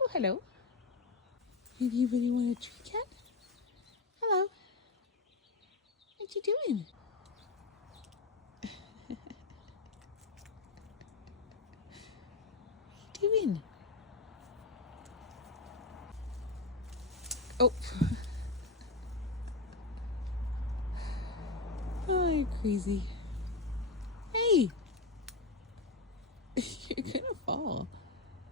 Oh, hello. Anybody want a tree cat? Hello. What you doing? What you doing? Oh. Oh, you're crazy.